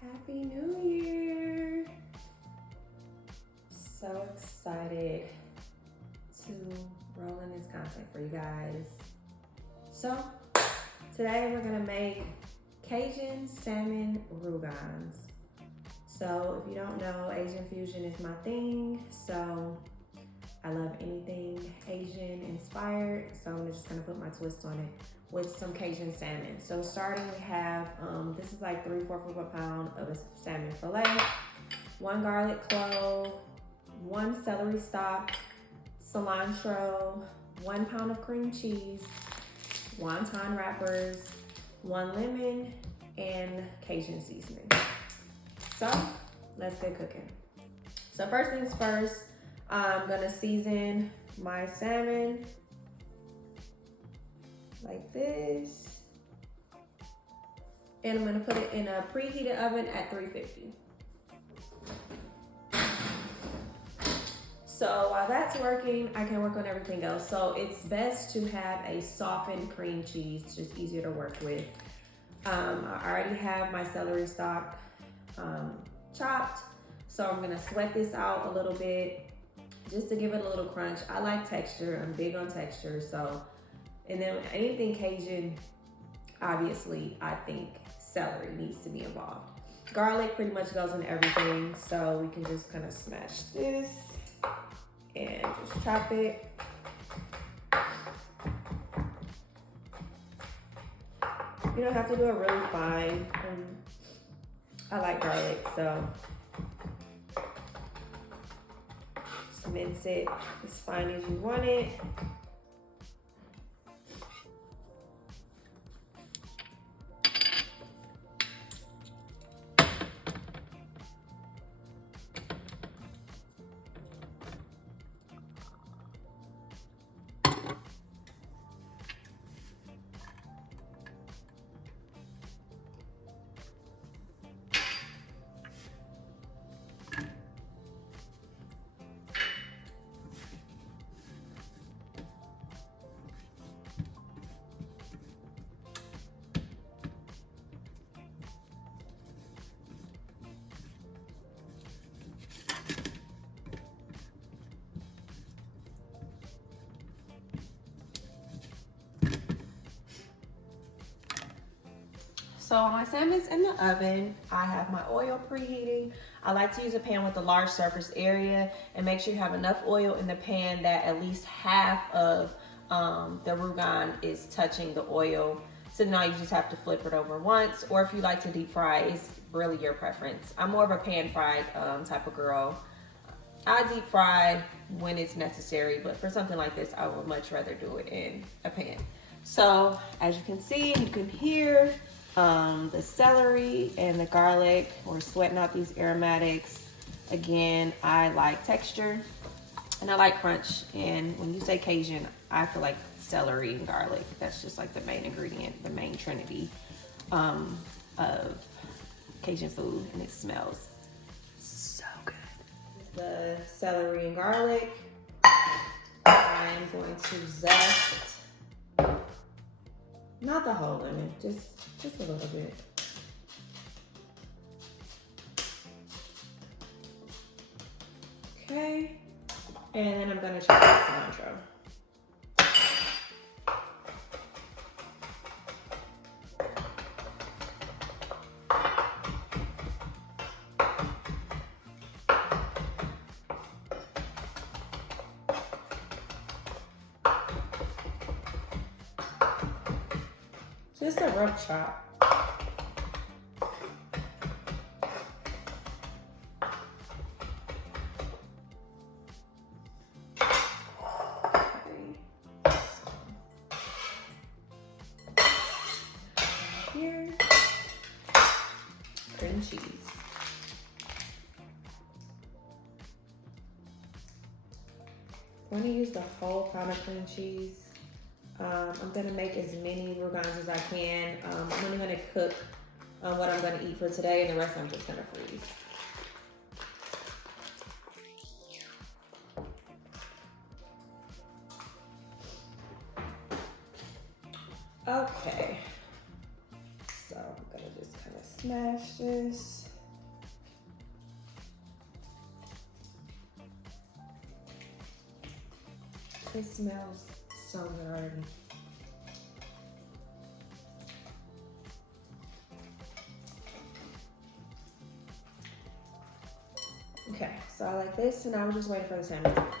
Happy New Year! So excited to roll in this content for you guys. So today we're gonna make Cajun Salmon Rangoons. So if you don't know, Asian fusion is my thing. So I love anything Asian inspired. So I'm just gonna put my twist on it with some Cajun salmon. So starting we have, this is like 3/4 of a pound of a salmon fillet, 1 garlic clove, 1 celery stalk, cilantro, 1 pound of cream cheese, wonton wrappers, 1 lemon, and Cajun seasoning. So let's get cooking. So first things first, I'm gonna season my salmon like this. And I'm gonna put it in a preheated oven at 350. So while that's working, I can work on everything else. So it's best to have a softened cream cheese, it's just easier to work with. I already have my celery stalk chopped. So I'm gonna sweat this out a little bit just to give it a little crunch. I like texture, I'm big on texture. So, and then anything Cajun, obviously I think celery needs to be involved. Garlic pretty much goes in everything. So we can just kind of smash this and just chop it. You don't have to do it really fine. I like garlic, so just mince it as fine as you want it. So my salmon's in the oven. I have my oil preheating. I like to use a pan with a large surface area and make sure you have enough oil in the pan that at least half of the Rangoon is touching the oil. So now you just have to flip it over once, or if you like to deep fry, it's really your preference. I'm more of a pan fried type of girl. I deep fry when it's necessary, but for something like this, I would much rather do it in a pan. So as you can see, you can hear the celery and the garlic. We're sweating out these aromatics. Again, I like texture and I like crunch. And when you say Cajun, I feel like celery and garlic. That's just like the main ingredient, the main trinity of Cajun food, and it smells so good. The celery and garlic. I am going to zest. Not the whole lemon, just a little bit. Okay, and then I'm gonna chop up cilantro. Just a rough chop. Here, cream cheese. I'm gonna use the whole pound of cream cheese. I'm gonna make as many Rangoons as I can. I'm only gonna cook what I'm gonna eat for today, and the rest I'm just gonna freeze. Okay, so I'm gonna just kind of smash this. It smells so good already. Okay, so I like this, and now we're just waiting for the salmon to cook.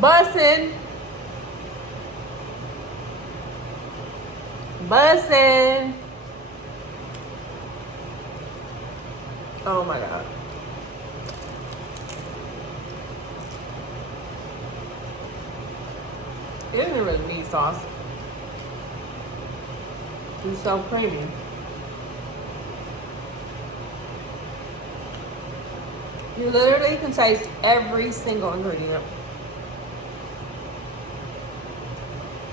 Bussin'. Bussin'. Oh my God. It isn't really meat sauce. It's so creamy. You literally can taste every single ingredient.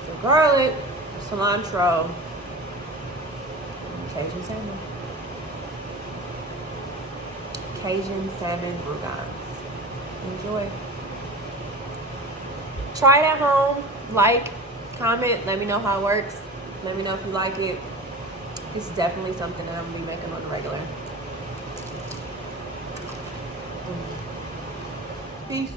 The garlic, the cilantro, and Cajun salmon. Cajun salmon Rangoons. Enjoy. Try it at home. Like, comment, let me know how it works. Let me know if you like it. It's definitely something that I'm gonna be making on the regular. Peace.